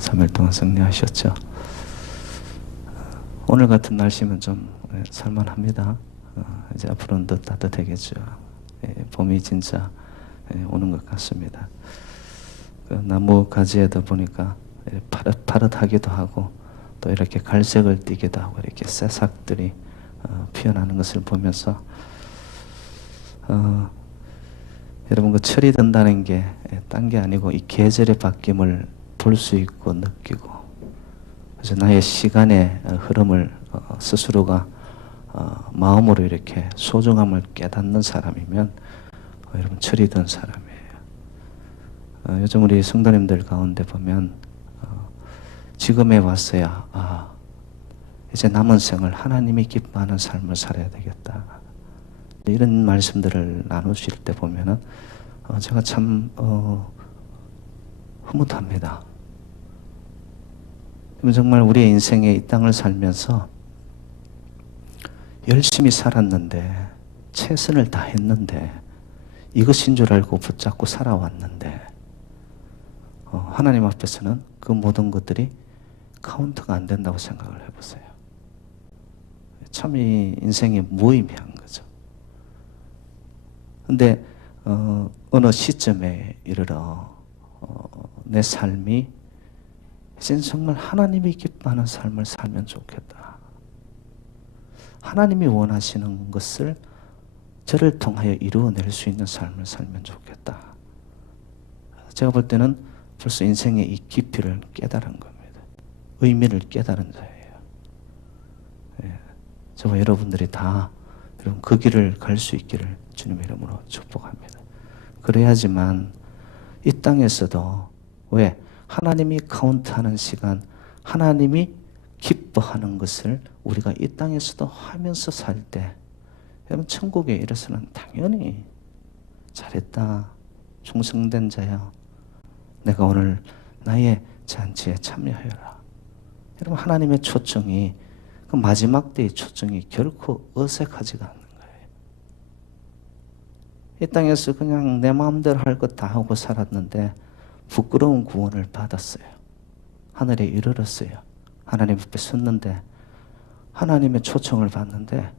3일 동안 승리하셨죠. 오늘 같은 날씨면 좀 살만합니다. 이제 앞으로는 더 따뜻해겠죠. 봄이 진짜 오는 것 같습니다. 그 나무 가지에도 보니까 파릇파릇하기도 하고 또 이렇게 갈색을 띠기도 하고 이렇게 새싹들이 피어나는 것을 보면서 여러분, 그 철이 든다는 게 딴 게 아니고 이 계절의 바뀜을 볼 수 있고 느끼고, 그래서 나의 시간의 흐름을 스스로가 마음으로 이렇게 소중함을 깨닫는 사람이면 여러분, 철이 든 사람이에요. 요즘 우리 성도님들 가운데 보면 지금에 왔어야 이제 남은 생을 하나님이 기뻐하는 삶을 살아야 되겠다, 이런 말씀들을 나누실 때 보면은 제가 참 흐뭇합니다. 정말 우리의 인생에 이 땅을 살면서 열심히 살았는데, 최선을 다했는데, 이것인 줄 알고 붙잡고 살아왔는데 하나님 앞에서는 그 모든 것들이 카운트가 안 된다고 생각을 해보세요. 참 이 인생이 무의미한 거죠. 근데 어느 시점에 이르러 내 삶이 이젠 정말 하나님이 기뻐하는 삶을 살면 좋겠다, 하나님이 원하시는 것을 저를 통하여 이루어낼 수 있는 삶을 살면 좋겠다. 제가 볼 때는 벌써 인생의 이 깊이를 깨달은 겁니다. 의미를 깨달은 자예요. 저와 여러분들이 다 여러분 그 길을 갈 수 있기를 주님의 이름으로 축복합니다. 그래야지만 이 땅에서도, 왜? 하나님이 카운트하는 시간, 하나님이 기뻐하는 것을 우리가 이 땅에서도 하면서 살 때, 여러분 천국에 이래서는 당연히 잘했다, 충성된 자야, 내가 오늘 나의 잔치에 참여하여라. 여러분, 하나님의 초청이, 그 마지막 때의 초청이 결코 어색하지가 않는 거예요. 이 땅에서 그냥 내 마음대로 할 것 다 하고 살았는데 부끄러운 구원을 받았어요. 하늘에 이르렀어요. 하나님 앞에 섰는데, 하나님의 초청을 받는데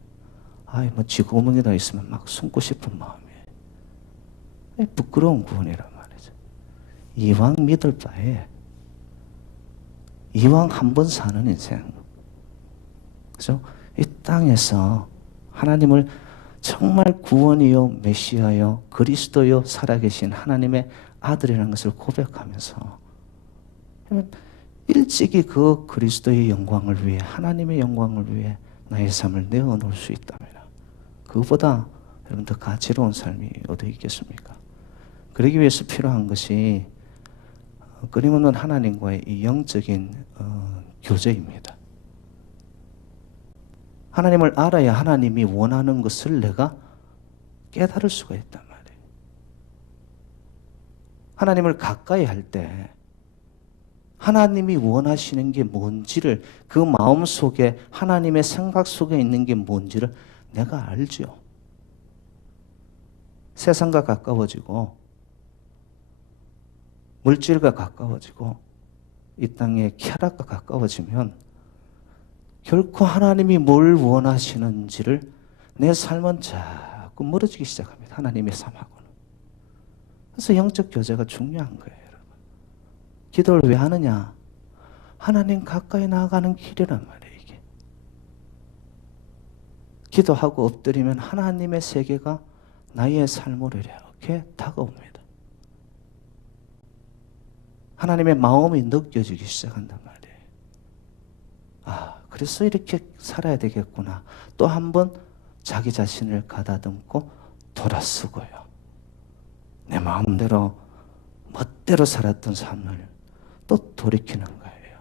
뭐 쥐구멍에다 있으면 막 숨고 싶은 마음이에요. 부끄러운 구원이란 말이죠. 이왕 믿을 바에 이왕 한 번 사는 인생, 그죠? 이 땅에서 하나님을 정말 구원이요 메시아요 그리스도요 살아계신 하나님의 아들이라는 것을 고백하면서 일찍이 그 그리스도의 영광을 위해, 하나님의 영광을 위해 나의 삶을 내어놓을 수 있다면 그보다 여러분 더 가치로운 삶이 어디 있겠습니까? 그러기 위해서 필요한 것이 끊임없는 하나님과의 이 영적인 교제입니다. 하나님을 알아야 하나님이 원하는 것을 내가 깨달을 수가 있단 말이에요. 하나님을 가까이 할 때 하나님이 원하시는 게 뭔지를, 그 마음 속에, 하나님의 생각 속에 있는 게 뭔지를 내가 알죠. 세상과 가까워지고 물질과 가까워지고 이 땅의 쾌락과 가까워지면 결코 하나님이 뭘 원하시는지를 내 삶은 자꾸 멀어지기 시작합니다. 하나님의 삶하고는. 그래서 영적 교제가 중요한 거예요, 여러분. 기도를 왜 하느냐? 하나님 가까이 나아가는 길이란 말이에요, 이게. 기도하고 엎드리면 하나님의 세계가 나의 삶으로 이렇게 다가옵니다. 하나님의 마음이 느껴지기 시작한단 말이에요. 그래서 이렇게 살아야 되겠구나. 또 한 번 자기 자신을 가다듬고 돌아서고요. 내 마음대로 멋대로 살았던 삶을 또 돌이키는 거예요.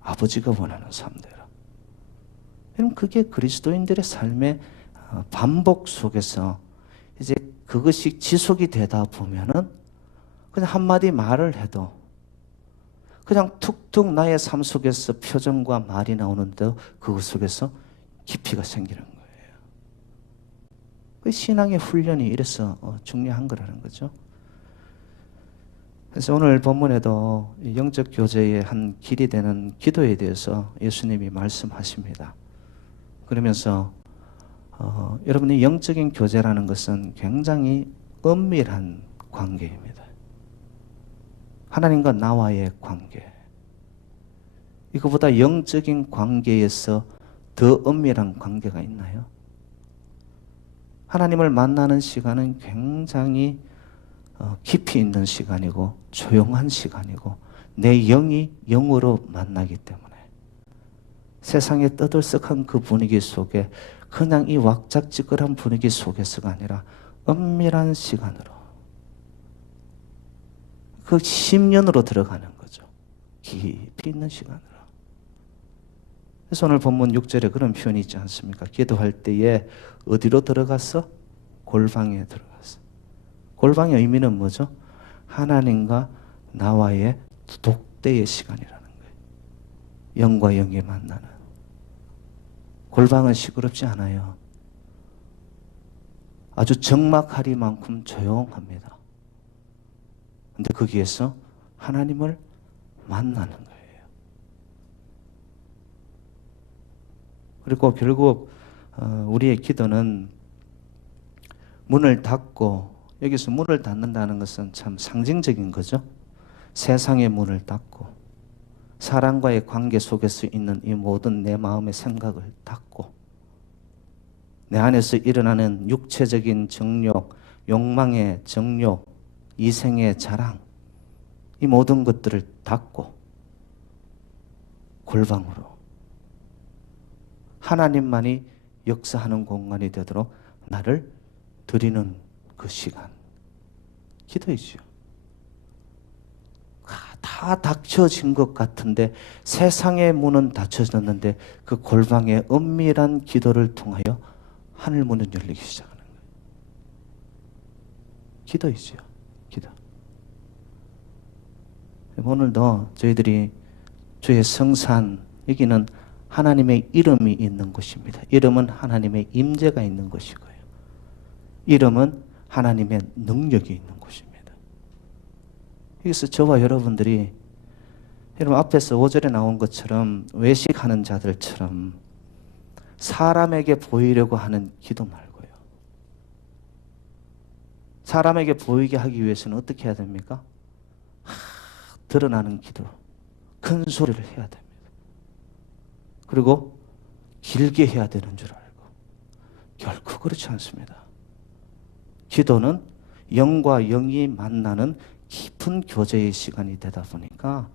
아버지가 원하는 삶대로. 여러분, 그게 그리스도인들의 삶의 반복 속에서 이제 그것이 지속이 되다 보면은 그냥 한마디 말을 해도 그냥 툭툭 나의 삶 속에서 표정과 말이 나오는데 그것 속에서 깊이가 생기는 거예요. 그 신앙의 훈련이 이래서 중요한 거라는 거죠. 그래서 오늘 본문에도 영적 교제의 한 길이 되는 기도에 대해서 예수님이 말씀하십니다. 그러면서 여러분이 영적인 교제라는 것은 굉장히 은밀한 관계입니다. 하나님과 나와의 관계. 이거보다 영적인 관계에서 더 은밀한 관계가 있나요? 하나님을 만나는 시간은 굉장히 깊이 있는 시간이고 조용한 시간이고 내 영이 영으로 만나기 때문에 세상의 떠들썩한 그 분위기 속에 그냥 이 왁작지껄한 분위기 속에서가 아니라 은밀한 시간으로 그 심연으로 들어가는 거죠. 깊이 있는 시간으로. 그래서 오늘 본문 6절에 그런 표현이 있지 않습니까? 기도할 때에 어디로 들어갔어? 골방에 들어갔어. 골방의 의미는 뭐죠? 하나님과 나와의 독대의 시간이라는 거예요. 영과 영이 만나는. 골방은 시끄럽지 않아요. 아주 적막하리만큼 조용합니다. 근데 거기에서 하나님을 만나는 거예요. 그리고 결국 우리의 기도는 문을 닫고, 여기서 문을 닫는다는 것은 참 상징적인 거죠. 세상의 문을 닫고 사람과의 관계 속에서 있는 이 모든 내 마음의 생각을 닫고 내 안에서 일어나는 육체적인 정욕, 욕망의 정욕, 이생의 자랑, 이 모든 것들을 닫고 골방으로 하나님만이 역사하는 공간이 되도록 나를 드리는 그 시간, 기도이죠. 다 닫혀진 것 같은데 세상의 문은 닫혀졌는데 그 골방의 은밀한 기도를 통하여 하늘 문은 열리기 시작하는 거예요. 기도이죠. 기도. 오늘도 저희들이 주의 성산, 여기는 하나님의 이름이 있는 곳입니다. 이름은 하나님의 임재가 있는 곳이고요. 이름은 하나님의 능력이 있는 곳입니다. 여기서 저와 여러분들이 여러분 앞에서 5절에 나온 것처럼 외식하는 자들처럼 사람에게 보이려고 하는 기도 말고요. 사람에게 보이게 하기 위해서는 어떻게 해야 됩니까? 드러나는 기도, 큰 소리를 해야 됩니다. 그리고 길게 해야 되는 줄 알고 결코 그렇지 않습니다. 기도는 영과 영이 만나는 깊은 교제의 시간이 되다 보니까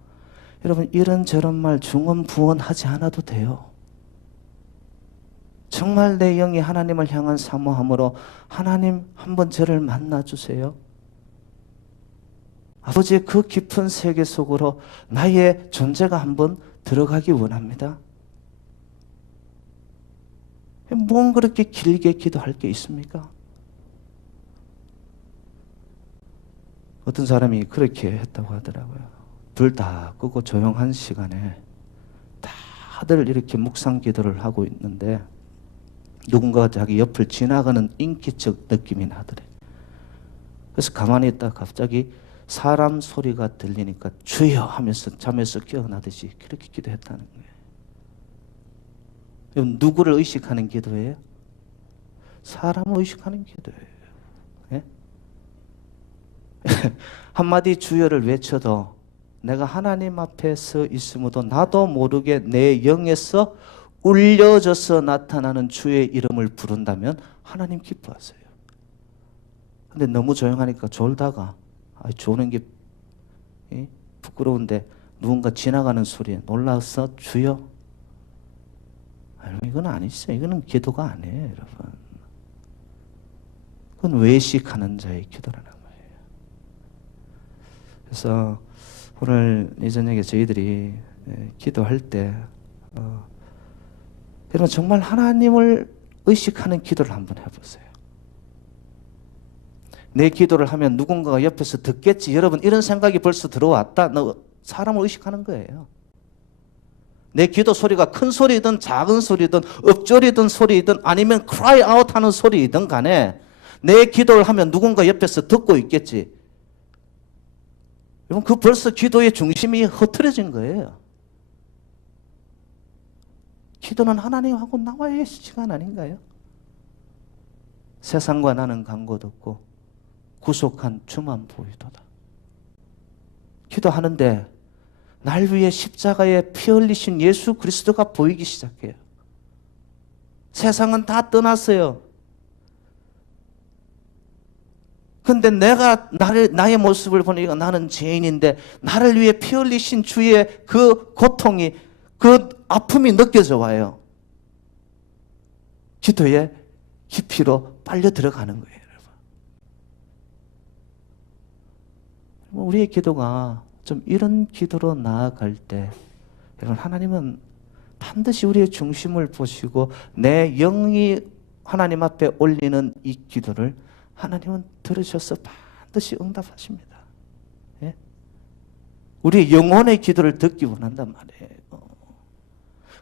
여러분 이런저런 말 중언부언하지 않아도 돼요. 정말 내 영이 하나님을 향한 사모함으로 하나님 한번 저를 만나주세요. 아버지의 그 깊은 세계 속으로 나의 존재가 한번 들어가기 원합니다. 뭔 그렇게 길게 기도할 게 있습니까? 어떤 사람이 그렇게 했다고 하더라고요. 불 다 끄고 조용한 시간에 다들 이렇게 묵상 기도를 하고 있는데 누군가가 자기 옆을 지나가는 인기척 느낌이 나더래. 그래서 가만히 있다가 갑자기 사람 소리가 들리니까 주여 하면서 잠에서 깨어나듯이 그렇게 기도했다는 거예요. 누구를 의식하는 기도예요? 사람을 의식하는 기도예요. 예? 한마디 주여를 외쳐도 내가 하나님 앞에 서 있음에도 나도 모르게 내 영에서 울려져서 나타나는 주의 이름을 부른다면 하나님 기뻐하세요. 근데 너무 조용하니까 졸다가 조는 게 부끄러운데 누군가 지나가는 소리에 놀라서 주여. 이건 아니죠. 이거는 기도가 아니에요, 여러분. 그건 외식하는 자의 기도라는 거예요. 그래서 오늘 이 저녁에 저희들이 기도할 때 여러분 정말 하나님을 의식하는 기도를 한번 해보세요. 내 기도를 하면 누군가가 옆에서 듣겠지. 여러분 이런 생각이 벌써 들어왔다. 너 사람을 의식하는 거예요. 내 기도 소리가 큰 소리든 작은 소리든 읊조리든 소리든 아니면 cry out 하는 소리든 간에 내 기도를 하면 누군가 옆에서 듣고 있겠지. 여러분, 그 벌써 기도의 중심이 흐트러진 거예요. 기도는 하나님하고 나와의 시간 아닌가요? 세상과 나는 간곳 없고 구속한 주만 보이도다. 기도하는데 날 위해 십자가에 피 흘리신 예수 그리스도가 보이기 시작해요. 세상은 다 떠났어요. 근데 내가 나의 모습을 보니까 나는 죄인인데 나를 위해 피 흘리신 주의 그 고통이, 그 아픔이 느껴져 와요. 기도에 깊이로 빨려 들어가는 거예요, 여러분. 우리의 기도가 좀 이런 기도로 나아갈 때, 여러분, 하나님은 반드시 우리의 중심을 보시고 내 영이 하나님 앞에 올리는 이 기도를 하나님은 들으셔서 반드시 응답하십니다. 예? 우리 영혼의 기도를 듣기 원한단 말이에요.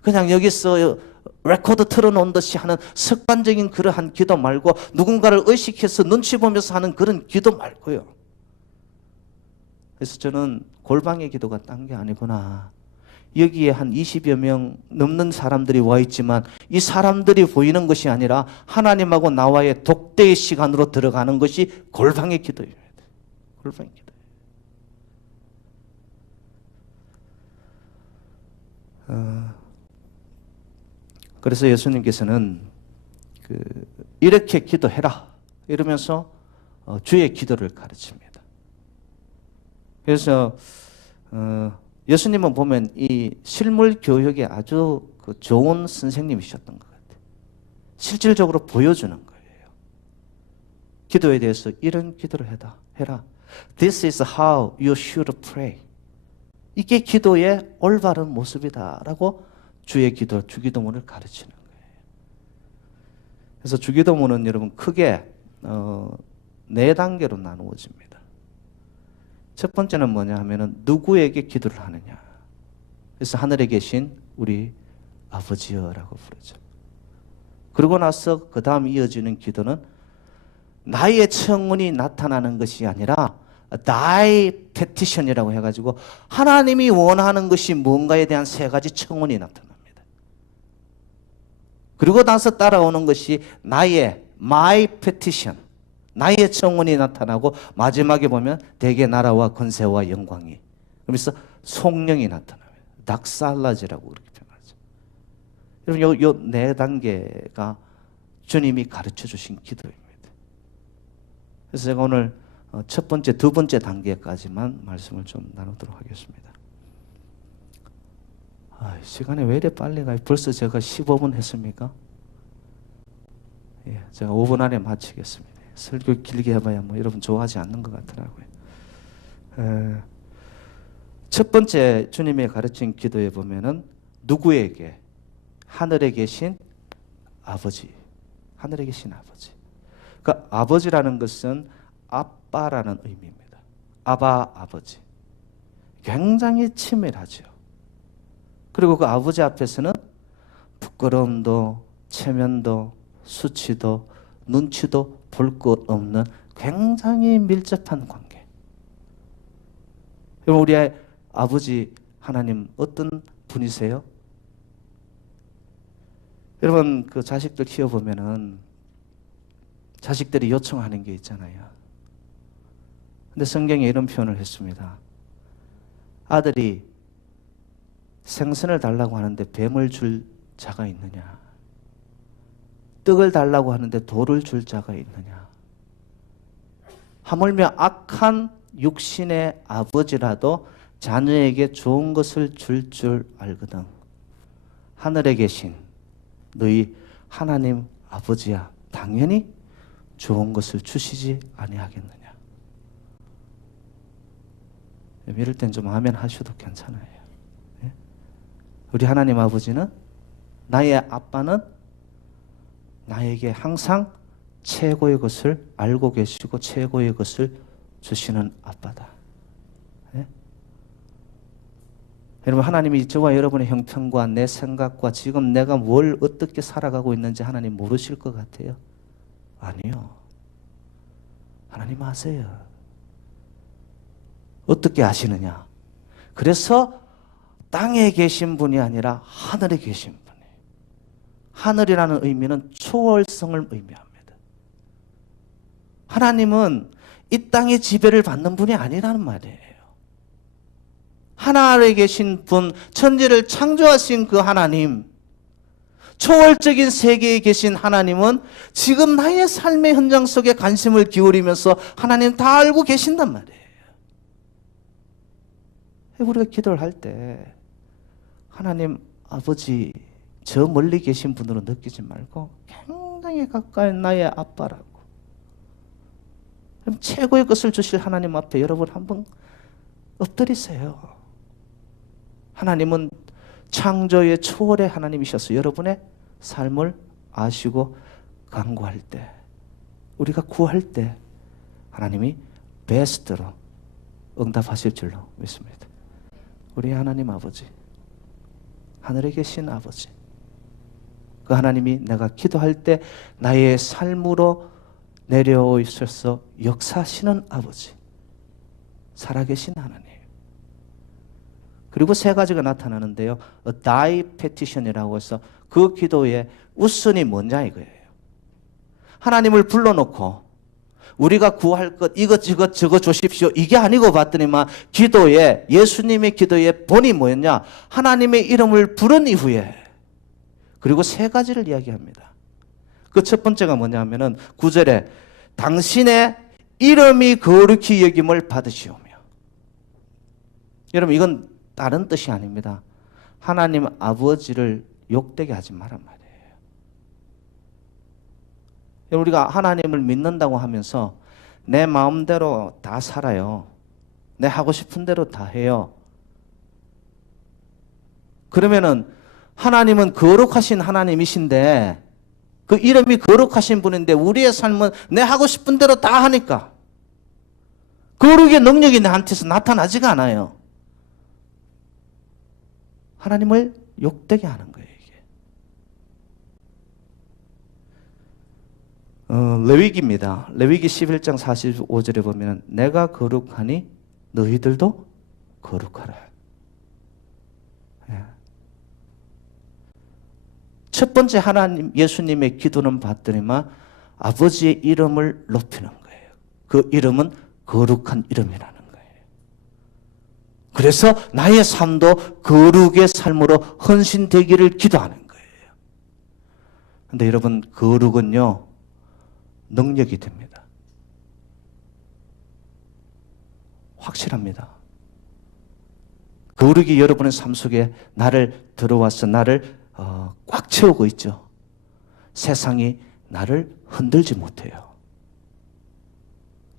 그냥 여기서 레코드 틀어놓은 듯이 하는 습관적인 그러한 기도 말고, 누군가를 의식해서 눈치 보면서 하는 그런 기도 말고요. 그래서 저는 골방의 기도가 딴 게 아니구나. 여기에 한 20여 명 넘는 사람들이 와 있지만 이 사람들이 보이는 것이 아니라 하나님하고 나와의 독대의 시간으로 들어가는 것이 골방의 기도입니다. 골방의 기도. 그래서 예수님께서는 이렇게 기도해라 이러면서 주의 기도를 가르칩니다. 그래서 예수님은 보면 이 실물 교육에 아주 좋은 선생님이셨던 것 같아요. 실질적으로 보여주는 거예요. 기도에 대해서 이런 기도를 해라. This is how you should pray. 이게 기도의 올바른 모습이다라고 주의 기도, 주기도문을 가르치는 거예요. 그래서 주기도문은 여러분 크게 4단계로 나누어집니다. 첫 번째는 뭐냐 하면은 누구에게 기도를 하느냐. 그래서 하늘에 계신 우리 아버지여라고 부르죠. 그러고 나서 그 다음 이어지는 기도는 나의 청원이 나타나는 것이 아니라 나의 petition이라고 해가지고 하나님이 원하는 것이 뭔가에 대한 3가지 청원이 나타납니다. 그리고 나서 따라오는 것이 나의 my petition, 나의 청원이 나타나고, 마지막에 보면 대개 나라와 권세와 영광이, 그러면서 성령이 나타납니다. 닥살라지라고 그렇게 표현하죠. 여러분, 요 4단계가 주님이 가르쳐 주신 기도입니다. 그래서 제가 오늘 첫 번째, 두 번째 단계까지만 말씀을 좀 나누도록 하겠습니다. 시간이 왜 이래 빨리 가요? 벌써 제가 15분 했습니까? 예, 제가 5분 안에 마치겠습니다. 설교 길게 해봐야 여러분 좋아하지 않는 것 같더라고요. 첫 번째 주님의 가르친 기도에 보면은 누구에게? 하늘에 계신 아버지. 하늘에 계신 아버지. 그 아버지라는 것은 아빠라는 의미입니다. 아버지. 굉장히 친밀하죠. 그리고 그 아버지 앞에서는 부끄러움도, 체면도, 수치도, 눈치도 볼 것 없는 굉장히 밀접한 관계. 여러분, 우리 아버지 하나님 어떤 분이세요? 여러분, 그 자식들 키워보면은 자식들이 요청하는 게 있잖아요. 근데 성경에 이런 표현을 했습니다. 아들이 생선을 달라고 하는데 뱀을 줄 자가 있느냐? 떡을 달라고 하는데 돌을 줄 자가 있느냐? 하물며 악한 육신의 아버지라도 자녀에게 좋은 것을 줄 알거든. 하늘에 계신 너희 하나님 아버지야, 당연히 좋은 것을 주시지 아니하겠느냐? 이럴 땐 좀 아멘 하셔도 괜찮아요. 우리 하나님 아버지는, 나의 아빠는 나에게 항상 최고의 것을 알고 계시고 최고의 것을 주시는 아빠다. 네? 여러분, 하나님이 저와 여러분의 형편과 내 생각과 지금 내가 뭘 어떻게 살아가고 있는지 하나님 모르실 것 같아요? 아니요. 하나님 아세요. 어떻게 아시느냐? 그래서 땅에 계신 분이 아니라 하늘에 계신 분이. 하늘이라는 의미는 초월성을 의미합니다. 하나님은 이 땅의 지배를 받는 분이 아니라는 말이에요. 하늘에 계신 분, 천지를 창조하신 그 하나님, 초월적인 세계에 계신 하나님은 지금 나의 삶의 현장 속에 관심을 기울이면서 하나님 다 알고 계신단 말이에요. 우리가 기도를 할 때 하나님 아버지 저 멀리 계신 분으로 느끼지 말고 굉장히 가까이 나의 아빠라고, 그럼 최고의 것을 주실 하나님 앞에 여러분 한번 엎드리세요. 하나님은 창조의 초월의 하나님이셔서 여러분의 삶을 아시고 간구할 때, 우리가 구할 때 하나님이 베스트로 응답하실 줄로 믿습니다. 우리 하나님 아버지, 하늘에 계신 아버지, 그 하나님이 내가 기도할 때 나의 삶으로 내려오셔서 역사하시는 아버지, 살아계신 하나님. 그리고 세 가지가 나타나는데요. Die petition이라고 해서 그 기도의 우선이 뭐냐 이거예요. 하나님을 불러놓고 우리가 구할 것 이것 저것 주십시오 이게 아니고 봤더니만 기도에, 예수님의 기도의 본이 뭐였냐? 하나님의 이름을 부른 이후에, 그리고 세 가지를 이야기합니다. 그 첫 번째가 뭐냐면은 9절에 당신의 이름이 거룩히 여김을 받으시오며. 여러분 이건 다른 뜻이 아닙니다. 하나님 아버지를 욕되게 하지 말란 말이에요. 우리가 하나님을 믿는다고 하면서 내 마음대로 다 살아요. 내 하고 싶은 대로 다 해요. 그러면은 하나님은 거룩하신 하나님이신데, 그 이름이 거룩하신 분인데 우리의 삶은 내 하고 싶은 대로 다 하니까 거룩의 능력이 내한테서 나타나지가 않아요. 하나님을 욕되게 하는 거예요, 이게. 레위기입니다. 레위기 11장 45절에 보면 내가 거룩하니 너희들도 거룩하라. 예. 첫 번째 하나님 예수님의 기도는 봤더니만 아버지의 이름을 높이는 거예요. 그 이름은 거룩한 이름이라는 거예요. 그래서 나의 삶도 거룩의 삶으로 헌신되기를 기도하는 거예요. 그런데 여러분, 거룩은요 능력이 됩니다. 확실합니다. 거룩이 여러분의 삶 속에 나를 들어와서 나를 꽉 채우고 있죠. 세상이 나를 흔들지 못해요.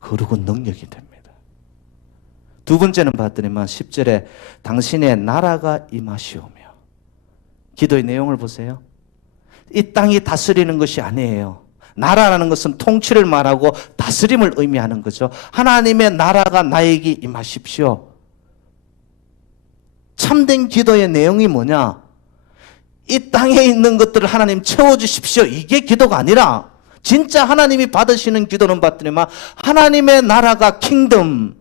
거룩은 능력이 됩니다. 두 번째는 봤더니만 10절에 당신의 나라가 임하시오며. 기도의 내용을 보세요. 이 땅이 다스리는 것이 아니에요. 나라라는 것은 통치를 말하고 다스림을 의미하는 거죠. 하나님의 나라가 나에게 임하십시오. 참된 기도의 내용이 뭐냐? 이 땅에 있는 것들을 하나님 채워주십시오. 이게 기도가 아니라 진짜 하나님이 받으시는 기도는 봤더니만 하나님의 나라가 킹덤,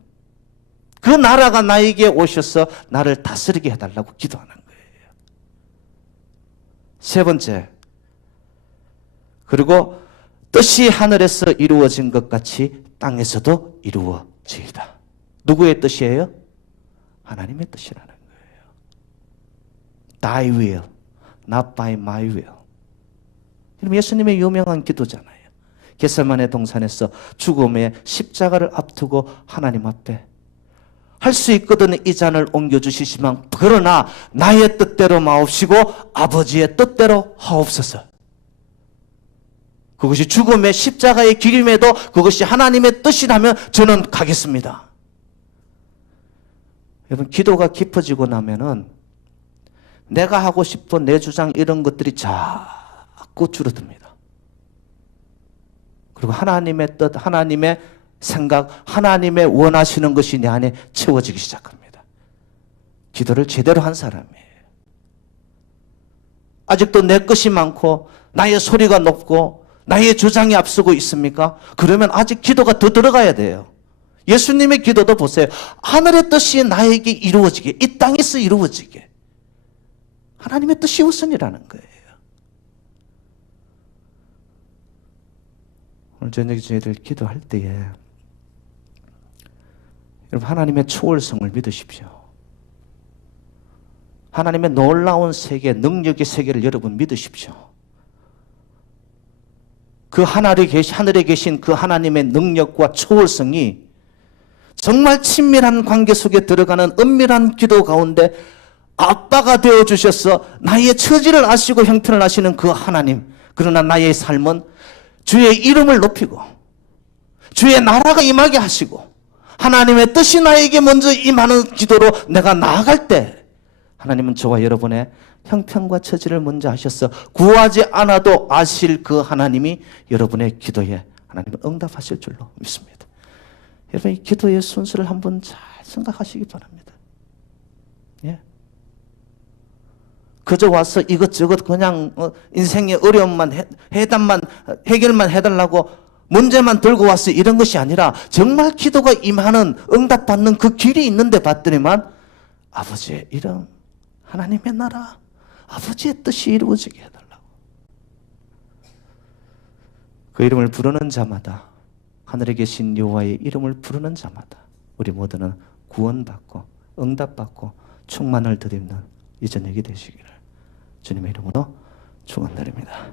그 나라가 나에게 오셔서 나를 다스리게 해달라고 기도하는 거예요. 세 번째, 그리고 뜻이 하늘에서 이루어진 것 같이 땅에서도 이루어지이다. 누구의 뜻이에요? 하나님의 뜻이라는 거예요. Thy will, not by my will. 그럼 예수님의 유명한 기도잖아요. 겟세마네 동산에서 죽음의 십자가를 앞두고 하나님 앞에 할 수 있거든 이 잔을 옮겨주시지만 그러나 나의 뜻대로 마옵시고 아버지의 뜻대로 하옵소서. 그것이 죽음의 십자가의 길임에도 그것이 하나님의 뜻이라면 저는 가겠습니다. 여러분, 기도가 깊어지고 나면은 내가 하고 싶은 내 주장 이런 것들이 자꾸 줄어듭니다. 그리고 하나님의 뜻, 하나님의 생각, 하나님의 원하시는 것이 내 안에 채워지기 시작합니다. 기도를 제대로 한 사람이에요. 아직도 내 것이 많고 나의 소리가 높고 나의 주장이 앞서고 있습니까? 그러면 아직 기도가 더 들어가야 돼요. 예수님의 기도도 보세요. 하늘의 뜻이 나에게 이루어지게, 이 땅에서 이루어지게. 하나님의 뜻이 우선이라는 거예요. 오늘 저녁에 저희들 기도할 때에 여러분 하나님의 초월성을 믿으십시오. 하나님의 놀라운 세계, 능력의 세계를 여러분 믿으십시오. 그 하늘에 계신 그 하나님의 능력과 초월성이 정말 친밀한 관계 속에 들어가는 은밀한 기도 가운데 아빠가 되어주셔서 나의 처지를 아시고 형편을 아시는 그 하나님, 그러나 나의 삶은 주의 이름을 높이고 주의 나라가 임하게 하시고 하나님의 뜻이 나에게 먼저 임하는 기도로 내가 나아갈 때 하나님은 저와 여러분의 형편과 처지를 먼저 하셔서 구하지 않아도 아실 그 하나님이 여러분의 기도에 하나님은 응답하실 줄로 믿습니다. 여러분 이 기도의 순서를 한번 잘 생각하시기 바랍니다. 예. 그저 와서 이것저것 그냥 인생의 어려움만 해결만 해달라고 문제만 들고 와서 이런 것이 아니라 정말 기도가 임하는 응답받는 그 길이 있는데 봤더니만 아버지의 이름, 하나님의 나라, 아버지의 뜻이 이루어지게 해달라고. 그 이름을 부르는 자마다, 하늘에 계신 여호와의 이름을 부르는 자마다 우리 모두는 구원받고 응답받고 충만을 드리는 이 저녁이 되시기를 주님의 이름으로 축원드립니다.